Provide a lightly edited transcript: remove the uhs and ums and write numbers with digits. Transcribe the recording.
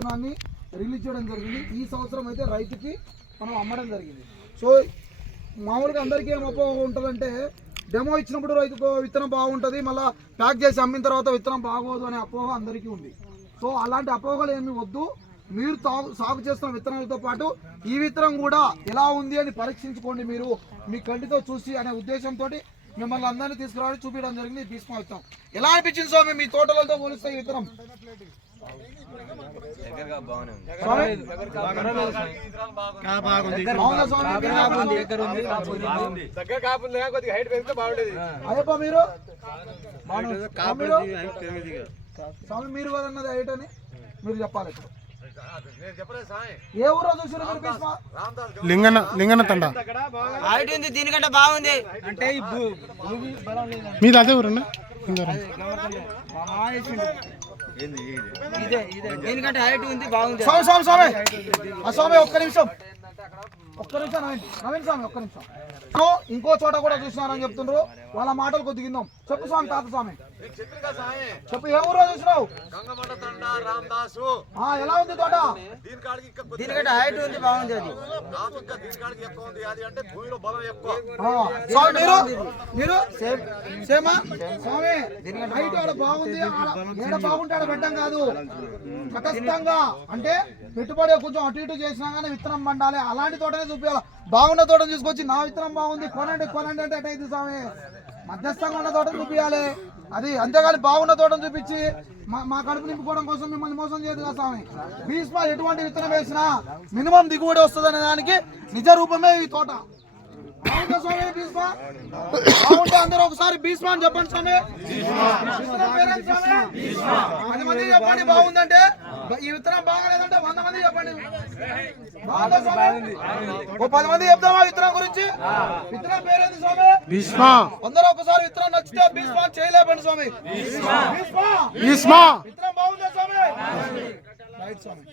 విత్తనాన్ని రిలీజ్ చేయడం జరిగింది. ఈ సంవత్సరం అయితే రైతుకి మనం అమ్మడం జరిగింది. సో మామూలుగా అందరికీ ఏం అపోహ ఉంటుందంటే డెమో ఇచ్చినప్పుడు రైతుకు విత్తనం బాగుంటుంది, మళ్ళీ ప్యాక్ చేసి అమ్మిన తర్వాత విత్తనం బాగోదు అనే అపోహ అందరికీ ఉంది. సో అలాంటి అపోహలు ఏమి వద్దు. మీరు సాగు చేస్తున్న విత్తనాలతో పాటు ఈ విత్తనం కూడా ఎలా ఉంది అని పరీక్షించుకోండి, మీరు మీ కంటితో చూసి అనే ఉద్దేశంతో మిమ్మల్ని అందరినీ తీసుకురావడం చూపించడం జరిగింది. భీష్మ విత్తనం ఎలా అనిపించింది స్వామి? మీ తోటలతో పోలిస్తే ఈ విత్తనం అయ్యప్ప మీరు స్వామి మీరు కదన్నది హైట్ అని మీరు చెప్పాలి. ఏ ఊరో చూసారు మీరు? భీష్మ లింగన తండ హైట్ ఉంది, దీనికంటే బాగుంది. అంటే మీది అదే ఊరన్నా? దీనికంటే హైట్ ఉంది, బాగుంది. స్వామి ఒక్క నిమిషం నవీన్ స్వామి ఒక్క నిమిషం. ఇంకో చోట కూడా చూసినారని చెప్తుండ్రు, వాళ్ళ మాటలు కొద్దిగిందాం. చెప్పు స్వామి, తాత స్వామి చెప్పు, ఏ ఊరో చూసినావు? ఎలా ఉంది తోట? దీనికంటే హైట్ ఉంది, బాగుంది. అది మీరు సేమా స్వామి హైట్ ఆడ బాగుంది, ఏడ బాగుంటే ఆడ పెట్టం కాదు, తటస్థంగా అంటే పెట్టుబడి కొంచెం అటు ఇటు చేసినా కానీ విత్తనం పండాలి. అలాంటి తోటనే చూపించాలి. బాగున్న తోటను తీసుకొచ్చి నా విత్తనం బాగుంది కొనండి అంటే అటైంది స్వామి. మధ్యస్థంగా ఉన్న తోటను చూపించాలి. అది అంతేగాని బాగున్న తోటను చూపించి మా కడుపు నింపుకోవడం కోసం మిమ్మల్ని మోసం చేయదు కదా స్వామి. భీష్మ ఎటువంటి విత్తనం వేసినా మినిమం దిగుబడి వస్తుందనే దానికి నిజ రూపమే ఈ తోట. స్వామి భీష్మ బాగుంటే అందరూ ఒకసారి భీష్మ అని చెప్పండి స్వామి. 10 మంది చెప్పండి బాగుందంటే, ఈ విత్తనం బాగాలేదంటే 100 మంది చెప్పండి బాగుందా స్వామి. 10 మంది చెప్తామా విత్తనం గురించి? విత్తనం పేరేంది స్వామి? భీష్మ. అందరూ ఒకసారి విత్తనం నచ్చితే భీష్మ చేయలేపండి స్వామి. భీష్మ విత్తనం బాగుందా స్వామి? రైట్ స్వామి.